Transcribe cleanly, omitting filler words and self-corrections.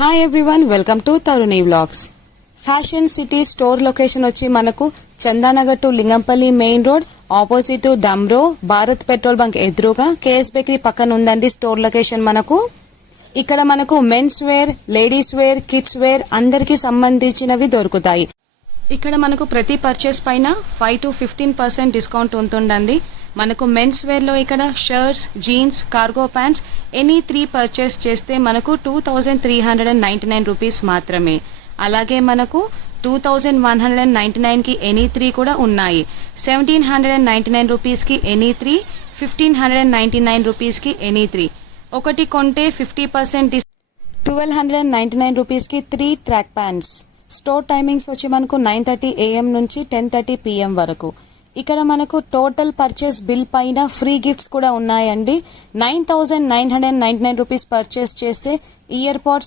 Hi everyone, welcome to Tharuni vlogs. Fashion city store location వచ్చి మనకు Chandanagar to Lingampalli main road opposite to Damro Bharat petrol bunk ఎదురుగా KS bakery పక్కన ఉందండి store location. ఇక్కడ మనకు men's wear, ladies wear, kids wear అందరికి సంబంధించినవి దొరుకుతాయి. ఇక్కడ మనకు ప్రతి పర్చేస్ పైన 5 to 15% డిస్కౌంట్ ఉంటుందండి. మనకు మెన్స్ వేర్ లో ఇక్కడ shirts, jeans, cargo pants any 3 purchase చేస్తే మనకు 2399 రూపీస్ మాత్రమే. అలాగే మనకు 2199 కి ఎనీ 3 కూడా ఉన్నాయి. 1799 రూపీస్ కి ఎనీ 3, 1599 రూపీస్ కి ఎనీ 3. ఒకటి కొంటే 50% 1299 రూపీస్ కి 3 ట్రాక్ ప్యాంట్స్. స్టోర్ టైమింగ్స్ వచ్చి మనకు 9:30 AM నుంచి 10:30 PM వరకు. ఇక్కడ మనకు టోటల్ పర్చేస్ బిల్ పైన ఫ్రీ గిఫ్ట్స్ కూడా ఉన్నాయండి. 9999 రూపీస్ పర్చేస్ చేస్తే ఇయర్ పాడ్స్